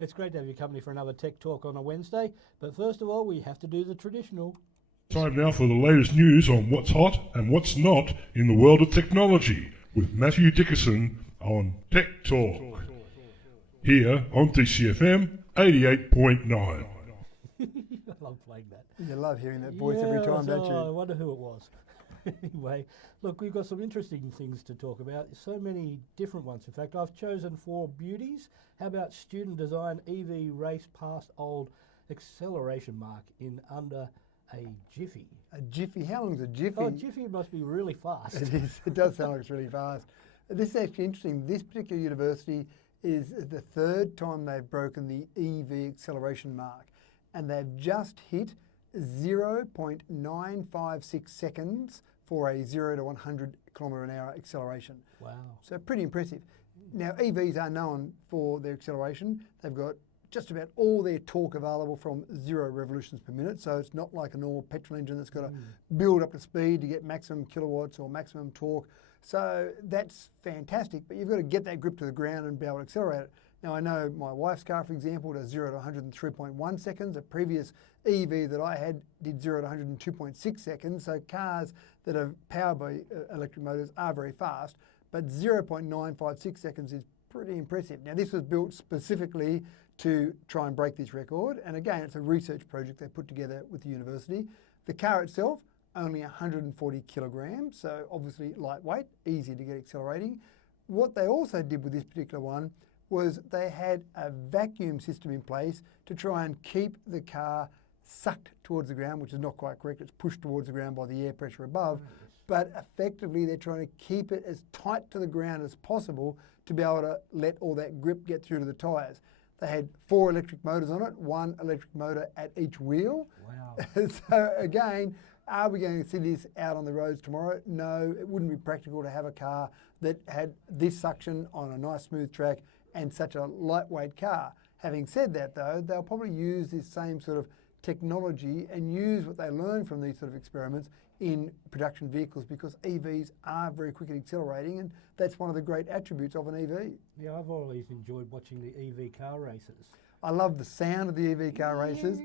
It's great to have your company for another Tech Talk on a Wednesday. But first of all, we have to do the traditional. Time now for the latest news on what's hot and what's not in the world of technology with Matthew Dickerson on Tech Talk. Here on TCFM 88.9. I love playing that. You love hearing that voice every time, don't you? I wonder who it was. Anyway, look, we've got some interesting things to talk about. So many different ones. In fact, I've chosen 4 beauties. How about student design EV race past old acceleration mark in under a jiffy? A jiffy? How long is a jiffy? Oh, jiffy must be really fast. It is. It does sound like it's really fast. This is actually interesting. This particular university is the 3rd time they've broken the EV acceleration mark, and they've just hit 0.956 seconds for a 0 to 100 kilometre an hour acceleration. Wow. So pretty impressive. Now, EVs are known for their acceleration. They've got just about all their torque available from 0 revolutions per minute. So it's not like a normal petrol engine that's got to build up to speed to get maximum kilowatts or maximum torque. So that's fantastic, but you've got to get that grip to the ground and be able to accelerate it. Now, I know my wife's car, for example, does 0 to 100 in 3.1 seconds. A previous EV that I had did 0 to 100 in 2.6 seconds. So cars that are powered by electric motors are very fast, but 0.956 seconds is pretty impressive. Now, this was built specifically to try and break this record. And again, it's a research project they put together with the university. The car itself, only 140 kilograms, so obviously lightweight, easy to get accelerating. What they also did with this particular one was they had a vacuum system in place to try and keep the car sucked towards the ground, which is not quite correct. It's pushed towards the ground by the air pressure above. But effectively, they're trying to keep it as tight to the ground as possible to be able to let all that grip get through to the tyres. They had 4 electric motors on it, 1 electric motor at each wheel. Wow. So again, are we going to see this out on the roads tomorrow? No, it wouldn't be practical to have a car that had this suction on a nice smooth track and such a lightweight car. Having said that though, they'll probably use this same sort of technology and use what they learn from these sort of experiments in production vehicles, because EVs are very quick at accelerating, and that's one of the great attributes of an EV. Yeah, I've always enjoyed watching the EV car races. I love the sound of the EV car races.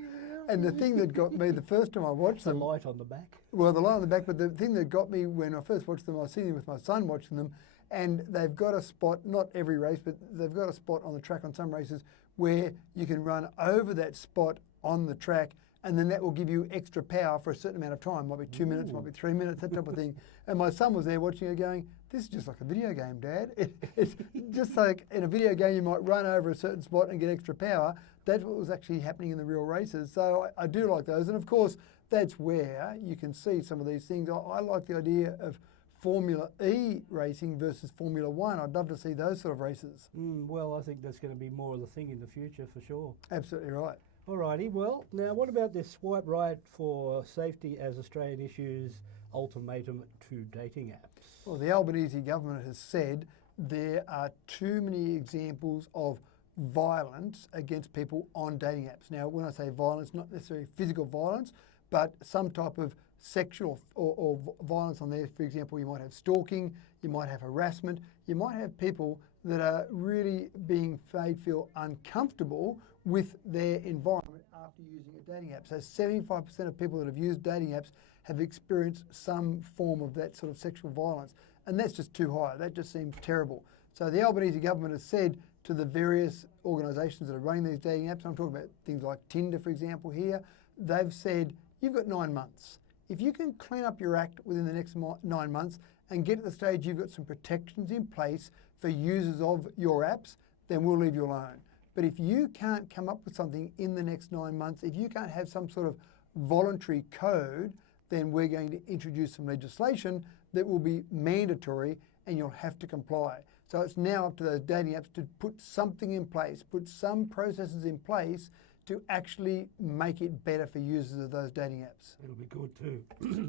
And the thing that got me the first time I watched them... The light on the back. Well, the light on the back, but the thing that got me when I first watched them, I was sitting with my son watching them, and they've got a spot, not every race, but they've got a spot on the track on some races where you can run over that spot on the track, and then that will give you extra power for a certain amount of time. Might be 2 minutes, might be 3 minutes, that type of thing. And my son was there watching it going, this is just like a video game, Dad. It's just like in a video game you might run over a certain spot and get extra power. That's what was actually happening in the real races. So I do like those. And of course, that's where you can see some of these things. I like the idea of Formula E racing versus Formula One. I'd love to see those sort of races. Well, I think that's going to be more of the thing in the future for sure. Absolutely right. Alrighty, well, now what about this swipe right for safety as Australian issues ultimatum to dating apps? Well, the Albanese government has said there are too many examples of violence against people on dating apps. Now, when I say violence, not necessarily physical violence, but some type of sexual or violence on there. For example, you might have stalking, you might have harassment, you might have people that are really being made feel uncomfortable with their environment after using a dating app. So 75% of people that have used dating apps have experienced some form of that sort of sexual violence. And that's just too high. That just seems terrible. So the Albanese government has said to the various organisations that are running these dating apps, and I'm talking about things like Tinder, for example, here, they've said, you've got 9 months. If you can clean up your act within the next 9 months and get to the stage you've got some protections in place for users of your apps, then we'll leave you alone. But if you can't come up with something in the next 9 months, if you can't have some sort of voluntary code, then we're going to introduce some legislation that will be mandatory and you'll have to comply. So it's now up to those dating apps to put something in place, put some processes in place to actually make it better for users of those dating apps. It'll be good too,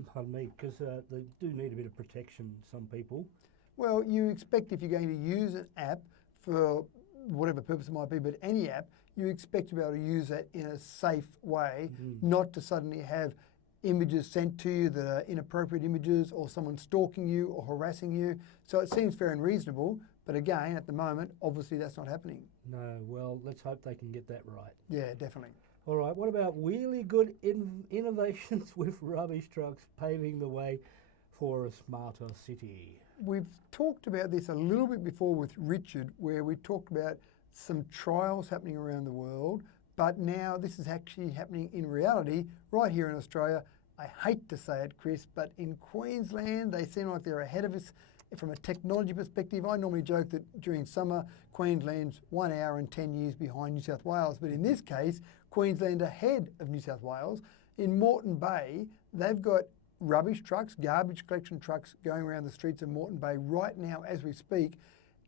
pardon me, because they do need a bit of protection, some people. Well, you expect if you're going to use an app for whatever purpose it might be, but any app, you expect to be able to use that in a safe way, not to suddenly have images sent to you that are inappropriate images or someone stalking you or harassing you. So it seems fair and reasonable, But again, at the moment, obviously that's not happening. No, well, let's hope they can get that right. Yeah, definitely. All right, what about really good innovations with rubbish trucks paving the way for a smarter city? We've talked about this a little bit before with Richard, where we talked about some trials happening around the world, but now this is actually happening in reality right here in Australia. I hate to say it, Chris, but in Queensland, they seem like they're ahead of us from a technology perspective. I normally joke that during summer, Queensland's 1 hour and 10 years behind New South Wales, but in this case, Queensland ahead of New South Wales. In Moreton Bay, they've got rubbish trucks, garbage collection trucks going around the streets of Moreton Bay right now as we speak,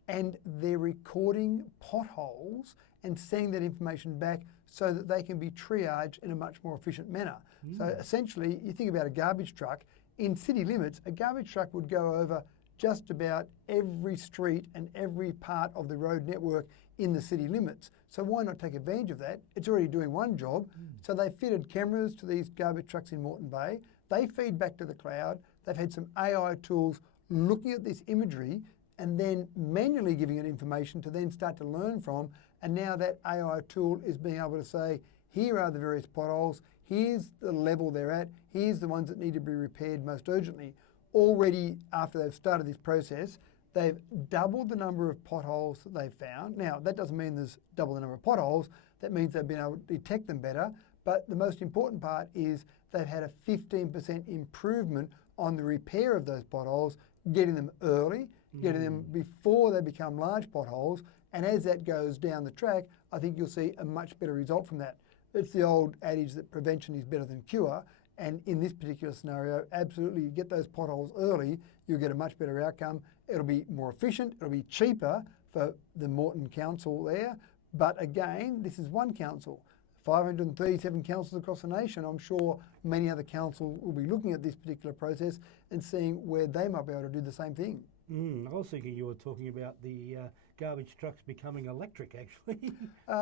and they're recording potholes and sending that information back so that they can be triaged in a much more efficient manner. So essentially, you think about a garbage truck, in city limits, a garbage truck would go over just about every street and every part of the road network in the city limits. So why not take advantage of that? It's already doing one job. So they fitted cameras to these garbage trucks in Moreton Bay. They feed back to the cloud. They've had some AI tools looking at this imagery and then manually giving it information to then start to learn from. And now that AI tool is being able to say, here are the various potholes, here's the level they're at, here's the ones that need to be repaired most urgently. Already, after they've started this process, they've doubled the number of potholes that they've found. Now, that doesn't mean there's double the number of potholes. That means they've been able to detect them better. But the most important part is they've had a 15% improvement on the repair of those potholes, getting them early, getting them before they become large potholes. And as that goes down the track, I think you'll see a much better result from that. It's the old adage that prevention is better than cure. And in this particular scenario, absolutely, you get those potholes early, you'll get a much better outcome. It'll be more efficient, it'll be cheaper for the Moreton Council there. But again, this is one council. 537 councils across the nation. I'm sure many other councils will be looking at this particular process and seeing where they might be able to do the same thing. I was thinking you were talking about the garbage trucks becoming electric, actually.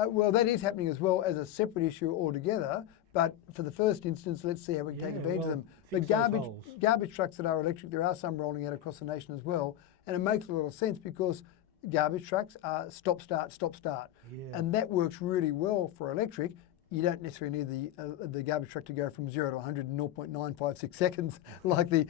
Well, that is happening as well as a separate issue altogether. But for the first instance, let's see how we can take advantage of them. The garbage trucks that are electric, there are some rolling out across the nation as well. And it makes a lot of sense because garbage trucks are stop, start, stop, start. And that works really well for electric. You don't necessarily need the garbage truck to go from 0 to 100 in 0.956 seconds like the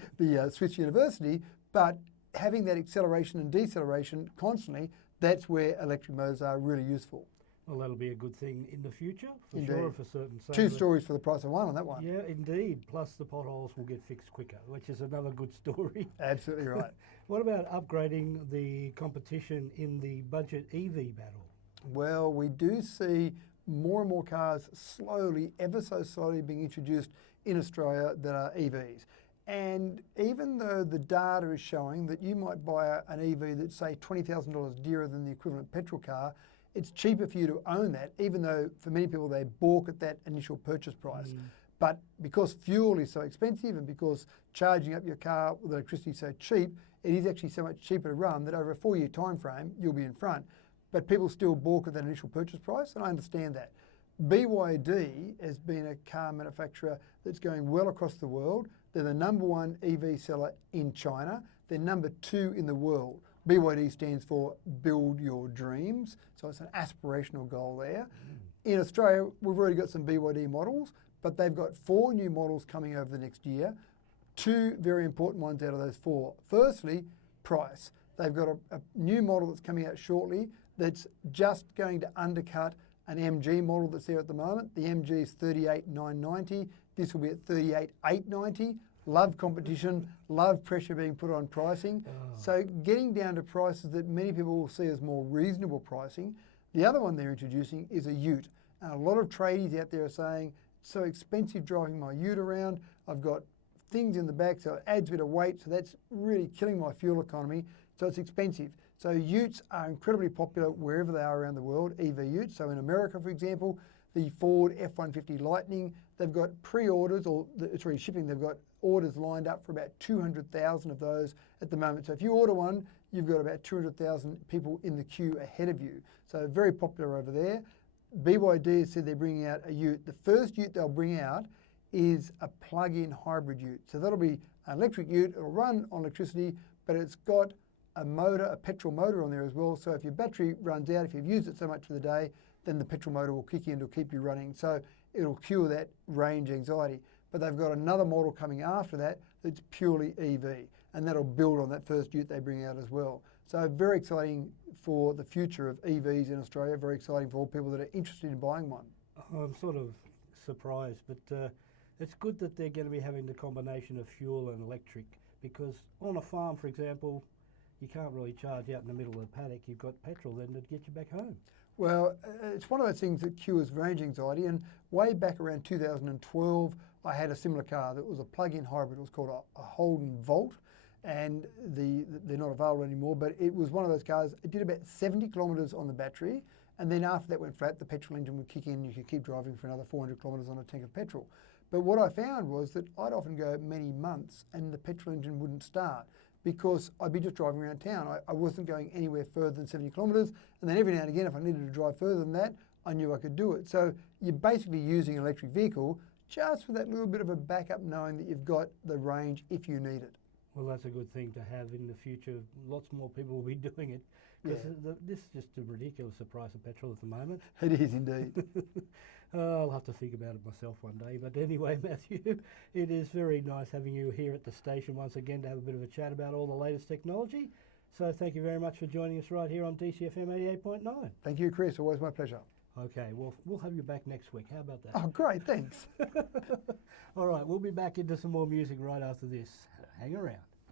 Swiss University, but having that acceleration and deceleration constantly, that's where electric motors are really useful. Well, that'll be a good thing in the future, for Indeed. sure, for certain. Two stories for the price of one on that one. Yeah, indeed. Plus the potholes will get fixed quicker, which is another good story. Absolutely right. What about upgrading the competition in the budget EV battle? Well, we do see more and more cars slowly, ever so slowly being introduced in Australia that are EVs. And even though the data is showing that you might buy an EV that's, say, $20,000 dearer than the equivalent petrol car, it's cheaper for you to own that, even though for many people they balk at that initial purchase price. But because fuel is so expensive and because charging up your car with electricity is so cheap, it is actually so much cheaper to run that over a 4-year time frame, you'll be in front. But people still balk at that initial purchase price, and I understand that. BYD has been a car manufacturer that's going well across the world. They're the #1 EV seller in China. They're #2 in the world. BYD stands for Build Your Dreams, so it's an aspirational goal there. In Australia, we've already got some BYD models, but they've got 4 new models coming over the next year. 2 very important ones out of those 4. Firstly, price. They've got a new model that's coming out shortly that's just going to undercut an MG model that's there at the moment. The MG is $38,990. This will be at $38,890. Love competition, love pressure being put on pricing. So getting down to prices that many people will see as more reasonable pricing. The other one they're introducing is a ute. And a lot of tradies out there are saying, it's so expensive driving my ute around. I've got things in the back, so it adds a bit of weight, so that's really killing my fuel economy. So it's expensive. So utes are incredibly popular wherever they are around the world, EV utes. So in America, for example, the Ford F-150 Lightning, they've got pre-orders, or it's already shipping, they've got orders lined up for about 200,000 of those at the moment. So if you order one, you've got about 200,000 people in the queue ahead of you. So very popular over there. BYD has said they're bringing out a ute. The first ute they'll bring out is a plug-in hybrid ute. So that'll be an electric ute, it'll run on electricity, but it's got a motor, a petrol motor on there as well. So if your battery runs out, if you've used it so much for the day, then the petrol motor will kick in to keep you running. So it'll cure that range anxiety. But they've got another model coming after that that's purely EV, and that'll build on that first ute they bring out as well. So very exciting for the future of EVs in Australia, very exciting for all people that are interested in buying one. I'm sort of surprised, but it's good that they're going to be having the combination of fuel and electric, because on a farm, for example, you can't really charge out in the middle of the paddock. You've got petrol then to get you back home. Well, it's one of those things that cures range anxiety, and way back around 2012, I had a similar car that was a plug-in hybrid. It was called a Holden Volt, and they're not available anymore, but it was one of those cars. It did about 70 kilometres on the battery, and then after that went flat, the petrol engine would kick in, you could keep driving for another 400 kilometres on a tank of petrol. But what I found was that I'd often go many months and the petrol engine wouldn't start, because I'd be just driving around town. I wasn't going anywhere further than 70 kilometres, and then every now and again, if I needed to drive further than that, I knew I could do it. So you're basically using an electric vehicle just with that little bit of a backup, knowing that you've got the range if you need it. Well, that's a good thing to have in the future. Lots more people will be doing it, because this is just ridiculous, the price of petrol at the moment. It is indeed. I'll have to think about it myself one day. But anyway, Matthew, it is very nice having you here at the station once again to have a bit of a chat about all the latest technology. So thank you very much for joining us right here on DCFM 88.9. Thank you, Chris. Always my pleasure. Okay, well, we'll have you back next week. How about that? Oh, great. Thanks. All right, we'll be back into some more music right after this. Hang around.